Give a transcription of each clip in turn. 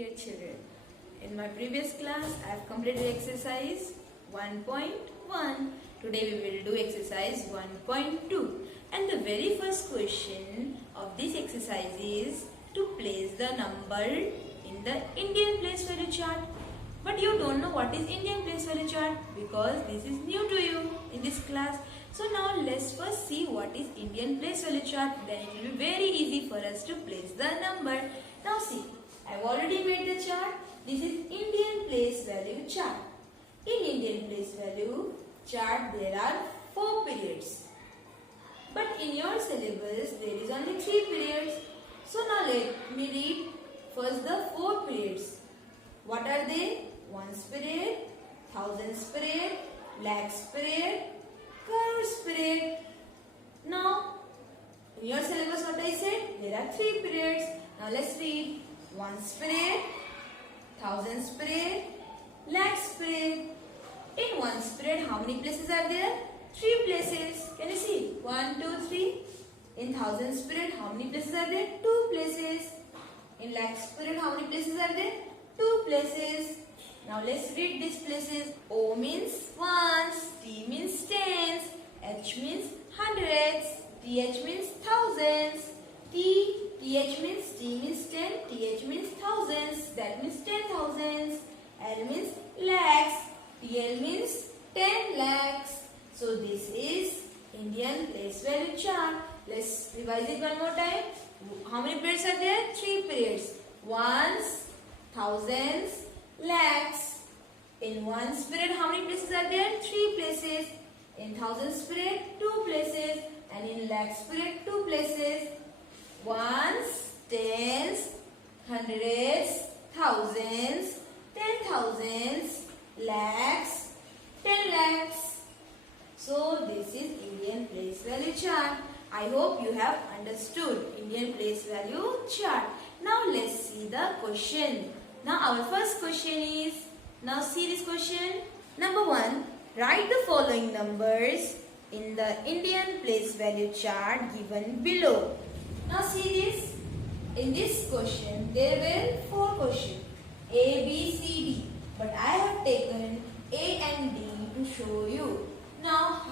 dear children. In my previous class, I have completed exercise 1.1. Today we will do exercise 1.2. And the very first question of this exercise is to place the number in the Indian place value chart. But you don't know what is Indian place value chart because this is new to you in this class. So now let's first see what is Indian place value chart. Then it will be very easy for us to place the number. Now see, I've already made the chart. This is Indian place value chart. In Indian place value chart there are 4 periods. But in your syllabus there is only 3 periods. So now let me read first the 4 periods. What are they? Ones period, thousands period, lakhs period, crores period. Now, in your syllabus what I said? There are 3 periods. Now let's read. Ones period, thousands period, lakhs period. In ones period, how many places are there? 3 places. Can you see? 1, 2, 3. In thousands period, how many places are there? 2 places. In lakhs period, how many places are there? 2 places. Now let's read these places. O means ones, T means tens, H means hundreds, TH means thousands, TH means T means 10, TH means thousands, that means 10,000s, L means lakhs, TL means 10 lakhs. So this is Indian place value chart. Let's revise it one more time. How many periods are there? 3 periods. Ones, thousands, lakhs. In ones period, how many places are there? 3 places. In thousands period, 2 places. And in lakhs period, 2 places. Ones, tens, hundreds, thousands, 10,000s, lakhs, 10 lakhs. So this is Indian place value chart. I hope you have understood Indian place value chart. Now let's see the question. Now our first question is, now see this question. Number 1, write the following numbers in the Indian place value chart given below. Now see this. In this question, there were 4 questions. A, B, C, D. But I have taken A and D to show you. Now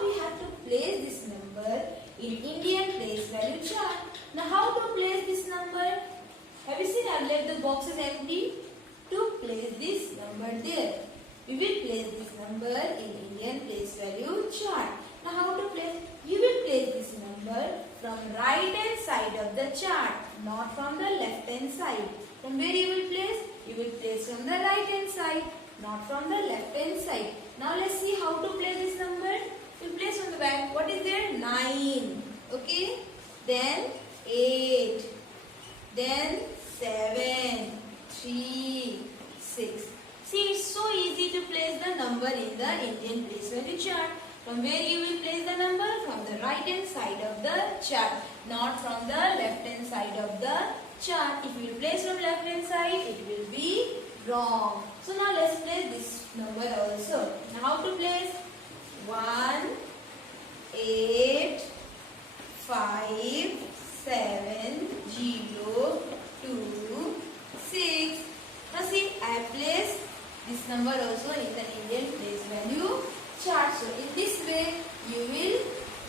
we have to place this number in Indian place value chart. Now how to place this number? Have you seen I left the boxes empty? To place this number there. We will place this number in Indian place value chart. Now how to place? You will place this number from right hand side of the chart, not from the left hand side. From where you will place? You will place from the right hand side, not from the left hand side. Now let's see how to place this number. You place on the back. What is there? 9. Okay. Then 8. Then 7, 3, 6. See, it's so easy to place the number in the Indian place value chart. From where you will place the number? From the right hand side of the chart, not from the left hand side of the chart. If you place from left hand side, it will be wrong. So now let's place this number also. Now how to place? 1, 8, 5, 7, 0, 2, 6. Now see, I have placed this number also in the Indian place value chart. So in this way, you will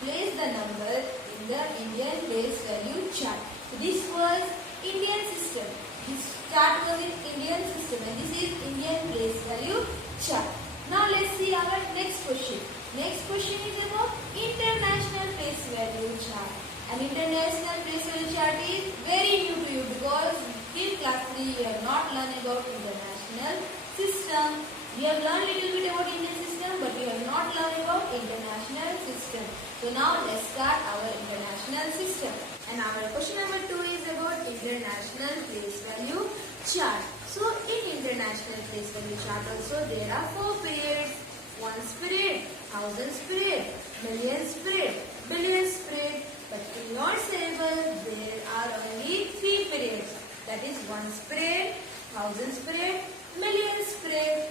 place the number in the Indian place value chart. So this was Indian system. This chart was in Indian system and this is Indian place value chart. Now let's see our next question. Next question is about international place value chart. An international place value chart is very new to you because till class 3 you have not learned about international system. We have learned little bit about Indian system but we have not learned about international system. So now let's start our international system. And our question number 2 is about international place value chart. So in international place value chart also there are 4 periods. Ones period, thousands period, millions period, billions period. But in your syllabus there are only 3 periods. That is ones period, thousands period, millions period.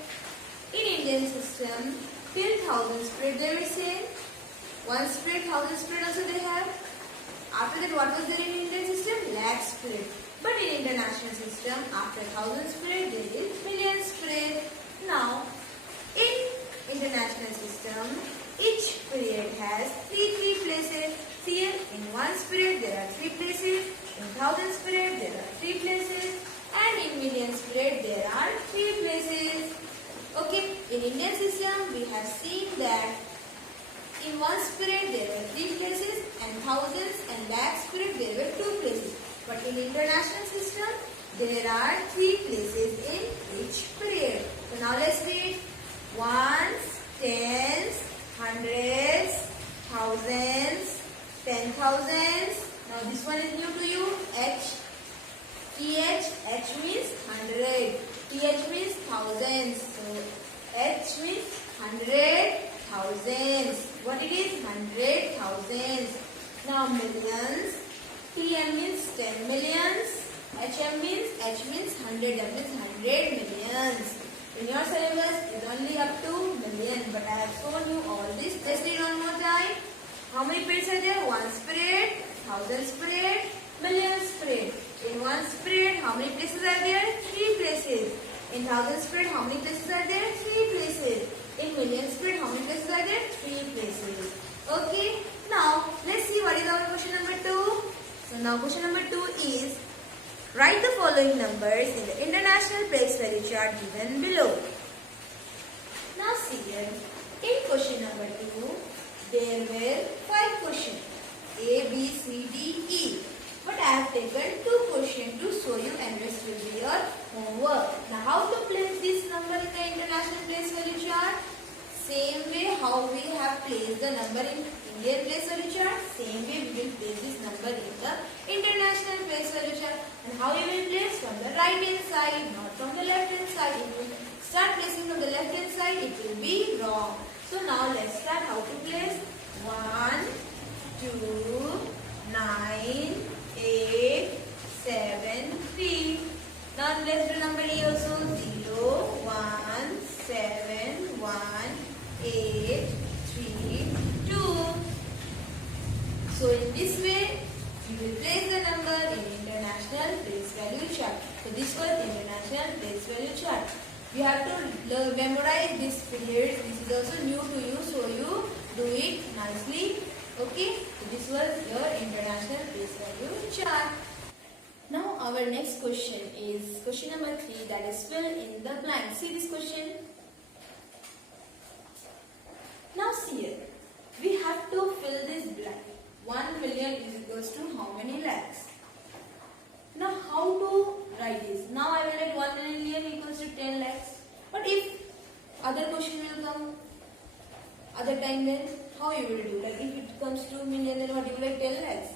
In Indian system, till thousands period they will say. Ones period, thousands period also they have. After that, what was there in Indian system? Lakhs period. But in international system, after thousands period, there is millions period. Now, in international system, each period has three places. Here, in one's period, there are 3 places. In thousands period, there are 3 places. And in millions period, there are 3 places. Okay, in Indian system, we have seen that in one's period, there were 3 places, and thousands and lakhs period, there were 2 places. But in international system, there are 3 places in each period. So now let's read ones, tens, hundreds, thousands, 10,000s. Now this one is new to you. H means 100. TH means thousands. So H means 100 thousands. What it is? 100 thousands. Now millions. TM means 10 millions. HM means 100. That means 100 millions. In your syllabus, it's only up to million. But I have shown you all this. Let's read one more time. How many periods are there? One's period, thousands period, millions period. In one's period, how many places are there? 3 places. In thousands period, how many places are there? 3 places. In millions period, how many places are there? 3 places. Okay. Now, let's see what is our question number 2. So now question number 2 is, write the following numbers in the international place value chart given below. Now see here, in question number 2, there were 5 questions, A, B, C, D, E. But I have taken 2 questions to show you, and rest will be your homework. Now how to place this number in the international place value chart? Same way how we have placed the number in Indian place value chart, same way we will place this number in the international place value chart. And how you will place? From the right hand side, not from the left hand side. If you start placing from the left hand side, it will be wrong. So now let's start how to place. 1, 2, 9, 8, 7, 3. Now let's do number E also. 0, 1, 7, 1, 8, 3, 2. So in this way, you will place the number in international place value chart. So this was international place value chart. You have to memorize this period. This is also new to you, so you do it nicely. Okay. So this was your international place value chart. Now our next question is question number 3, that is fill in the blank. See this question. Now see here, we have to fill this blank. 1 million is equals to how many lakhs? Now how to write this? Now I will write 1 million equals to 10 lakhs. But if other question will come other time, then how you will do? Like if it comes to million, then what you will write 10 lakhs?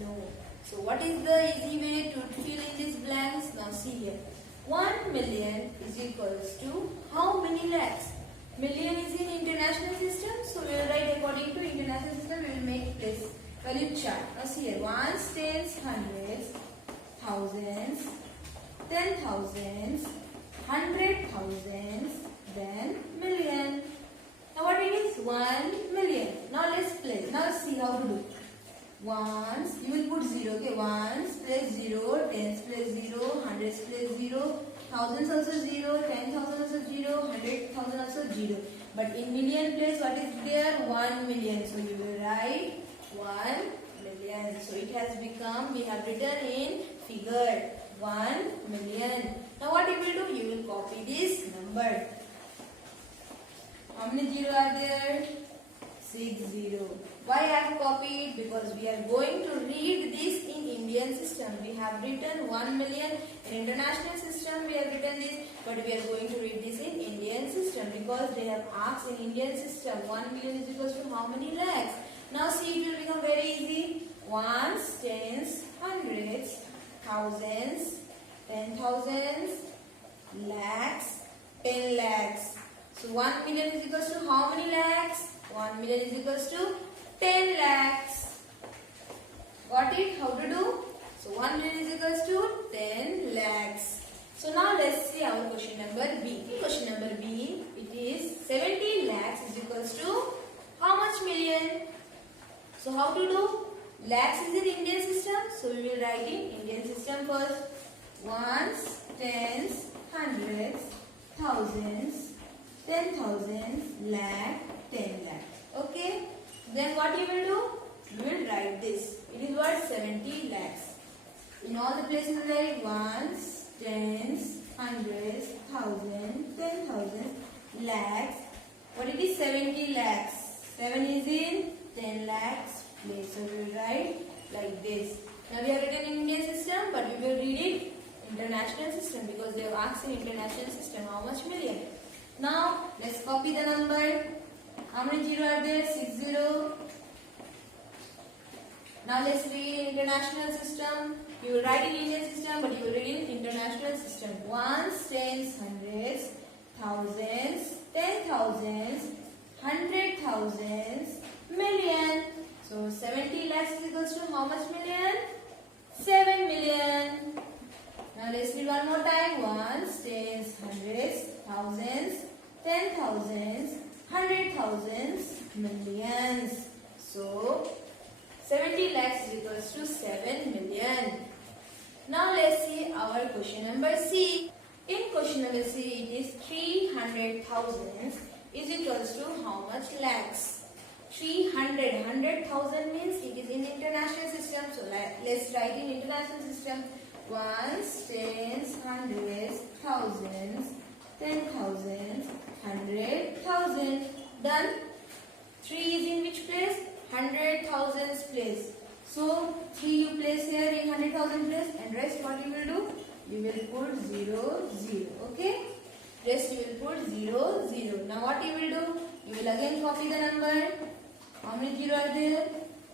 No. So what is the easy way to fill in these blanks? Now see here. 1 million is equals to how many lakhs? Million is in international system, so we will write according to international system. We will make place value chart. Now see here, ones, tens, hundreds, thousands, 10,000s, 100,000s, then million. Now what it is? 1 million. Now let's place. Now see how to do. Ones, you will put 0. Okay, ones place 0, tens place 0, hundreds place 0. Thousands also 0, 10,000 also 0, 100,000 also 0. But in million place, what is there? 1 million. So you will write 1 million. So it has become, we have written in figure 1 million. Now what you will do? You will copy this number. How many 0 are there? 6 0. Why I have copied? Because we are going to read this in Indian system. We have written 1 million. In international system we have written this, but we are going to read this in Indian system because they have asked in Indian system 1 million is equals to how many lakhs. Now see, it will become very easy. Ones, tens, hundreds, thousands, 10,000s, lakhs, 10 lakhs. So 1 million is equals to how many lakhs? 1 million is equals to 10 lakhs. Got it? How to do? So 1 million is equals to 10 lakhs. So now let's see our question number B. Question number B, it is 70 lakhs is equals to how much million? So how to do? Lakhs is in Indian system, so we will write in Indian system first. Ones, tens, hundreds, thousands, 10,000, lakh, 10 lakh. Okay. Then what you will do? You will write this. It is what? 70 lakhs. In all the places write ones, tens, hundreds, thousands, 10,000, lakhs. What it is? 70 lakhs. 7 is in 10 lakhs place. So we will write like this. Now we have written in Indian system, but we will read it international system because they have asked in international system how much million. Now let's copy the number. How many zero are there? 60. Now let's read international system. You will write in Indian system, but you will read in international system. Ones, tens, hundreds, thousands, 10,000s, 100,000s, million. So 70 lakhs is equals to how much million? 7 million. Now let's read one more time. Ones, tens, hundreds, thousands, 10,000s, 100,000s, millions. So 70 lakhs is equals to 7 million. Now let's see our question number C. In question number C, it is 300,000 is equals to how much lakhs? 100,000 means it is in international system. So let's write in international system. Ones, tens, hundreds, thousands, 10,000, 100,000. Done. 3 is in which place? 100,000 place. So 3 you place here in 100,000 place, and rest what you will do? You will put 0, 0. Okay? Rest you will put 0, 0. Now what you will do? You will again copy the number. How many 0 are there?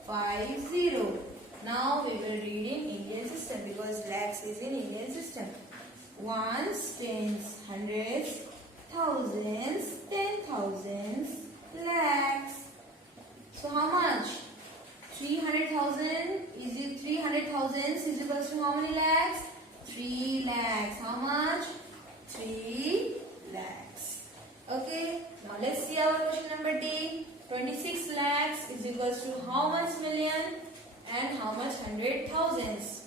5, 0. Now we will read in Indian system because lakhs is in Indian system. Ones, tens, hundreds, thousands, 10,000s, lakhs. So how much? 300,000 is 300,000 is equals to how many lakhs? 3 lakhs. How much? 3 lakhs. Okay. Now let's see our question number D. 26 lakhs is equals to how much million and how much 100,000s.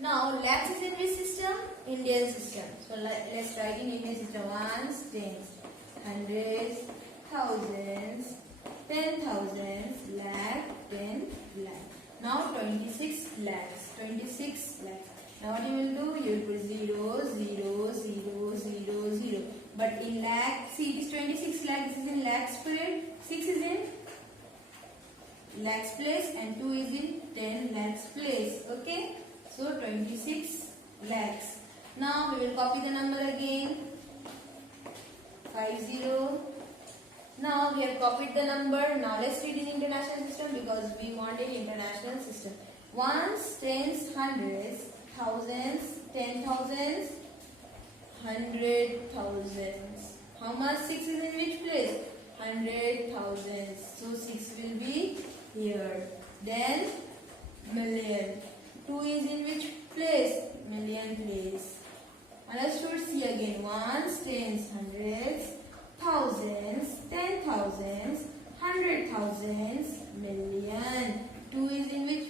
Now lakhs is in which system? Indian system. So let's write in Indian system. Ones, tens, hundreds, thousands, 10,000s, lakh, 10 lakh. Now 26 lakhs. 26 lakhs. Now what you will do? You will put 0, 0, 0, 0, 0. But in lakh, see it is 26 lakh. This is in lakhs period. 6 is in lakhs place and 2 is in 10 lakhs place. Okay. So 26 lakhs. Now we will copy the number again. 50. Now we have copied the number. Now let's read in international system because we want an international system. Ones, tens, hundreds, thousands, 10,000s, 100,000s. How much? 6 is in which place? 100,000s. So 6 will be here. Then million. 2 is in which place? Million place. Understood? See again. Ones, tens, hundreds, thousands, 10,000s, 100,000s, million. 2 is in which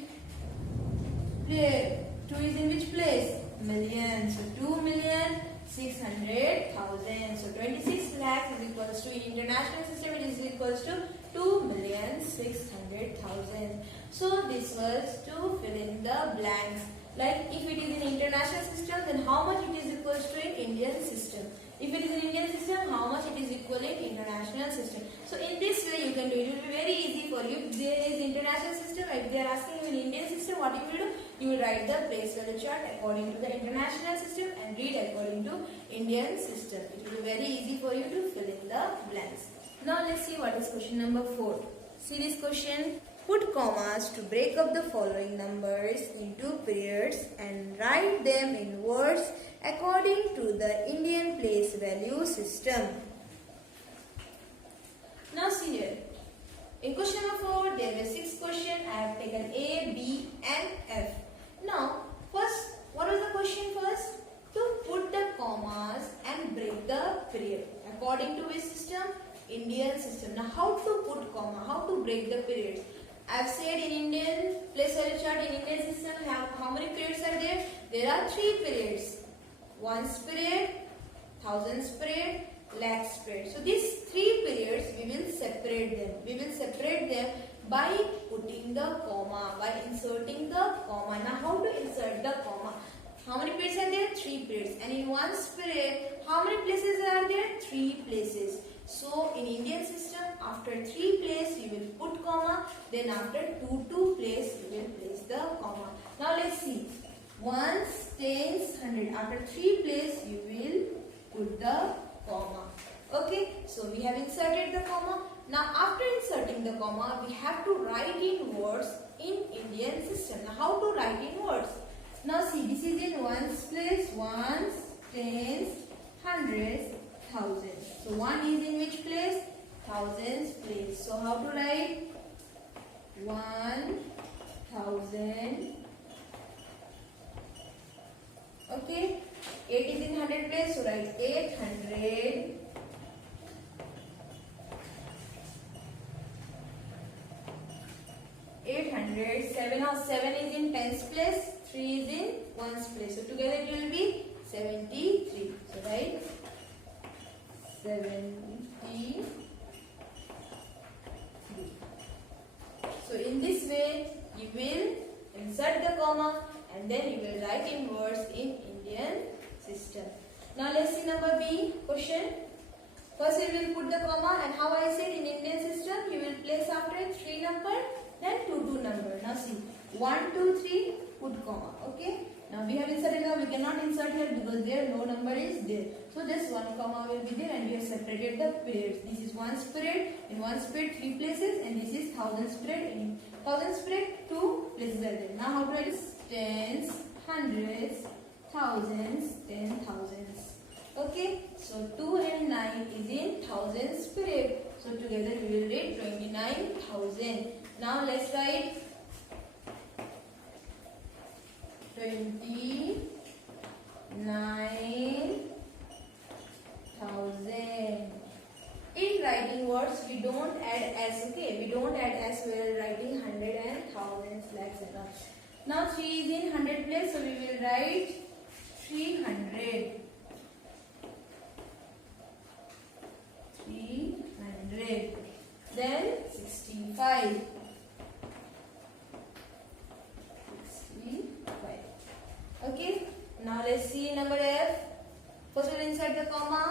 place? 2 is in which place? Million. So 2,600,000. So 26 lakhs is equals to, in international system it is equals to 2,600,000. So this was to fill in the blanks. Like if it is in international system, then how much it is equals to in Indian system. If it is in Indian system, how much it is equal in international system. So in this way you can do it. It will be very easy for you. If there is international system, if they are asking you in Indian system, what you will do? You will write the place value chart according to the international system and read according to Indian system. It will be very easy for you to fill in the blanks. Now let's see what is question number 4. See this question. Put commas to break up the following numbers into periods and write them in words according to the Indian place value system. Now see here. In question number 4, there were 6 questions. I have taken A, B and F. Now, first, what was the question first? To put the commas and break the period. According to which system? Indian system. Now, how to put comma? How to break the periods? I have said in Indian place value system, how many periods are there? There are 3 periods. Ones period, thousands period, lakhs period. So these 3 periods we will separate them. We will separate them by putting the comma, by inserting the comma. Now how to insert the comma? How many periods are there? 3 periods. And in ones period, how many places are there? 3 places. So in Indian system, after 3 place you will put comma, then after 2 place you will place the comma. Now let's see. Ones, tens, 100. After 3 place you will put the comma. Okay, so we have inserted the comma. Now after inserting the comma, we have to write in words in Indian system. Now how to write in words? Now see, this is in ones place, ones, tens, hundreds, thousands. So 1 is in which place? Thousands place. So how to write? 1000. Okay. 8 is in 100 place. So write 800. 800. 7 is in tens place. 3 is in ones place. So together it will be 73. So write 73. So in this way you will insert the comma and then you will write in words in Indian system. Now let's see number B question. First you will put the comma, and how I said in Indian system you will place after 3 number then 2 number. Now see, 1 2 3 put comma. Okay. Now we have inserted, now we cannot insert here because there no number is there. So just 1 comma will be there, and we have separated the periods. This is ones period. In ones period 3 places, and this is thousands period. In thousands period 2 places are there. Now how to write this? Tens, hundreds, thousands, 10,000s. Okay. So 2 and 9 is in thousands period. So together we will write 29,000. Now let's write 29,000. In writing words, we don't add s. Okay, we don't add s. We are writing 100 and thousands, lakhs and all. Now 3 is in 100 place, so we will write 300. 300. Then 65. Okay, now let's see number F. First we will insert the comma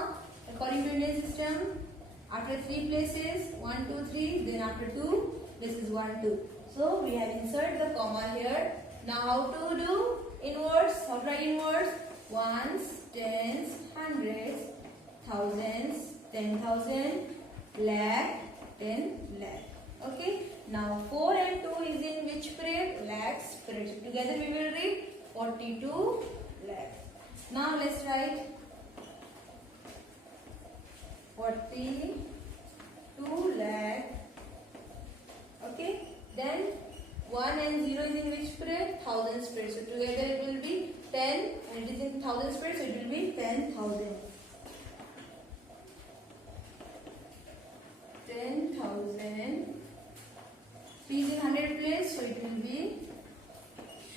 according to Indian system. After 3 places, 1 2 3, then after 2 places 1 2. So we have inserted the comma here. Now how to do in words? How to write in words? Ones, tens, hundreds, thousands, 10,000, lakh, 10 lakh. Okay. Now 4 and 2 is in which period? Lakhs period. So together we will read 42 lakh. Now let's write 42 lakh. Okay. Then 1 and 0 is in which period? Thousands period. So together it will be 10, and it is in thousands period, so it will be 10,000. 10,000. 3 is in 100 place, so it will be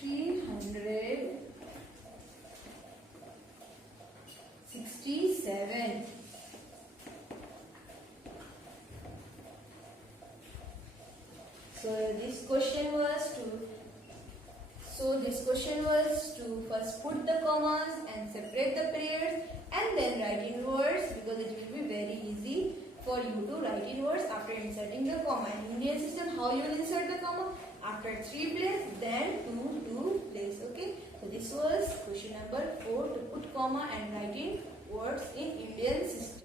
367. So this question was to first put the commas and separate the periods and then write in words, because it will be very easy for you to write in words after inserting the comma. In Indian system, how you will insert the comma? After 3 place, then 2 place. Okay. So this was question number 4, to put comma and write in words in Indian system.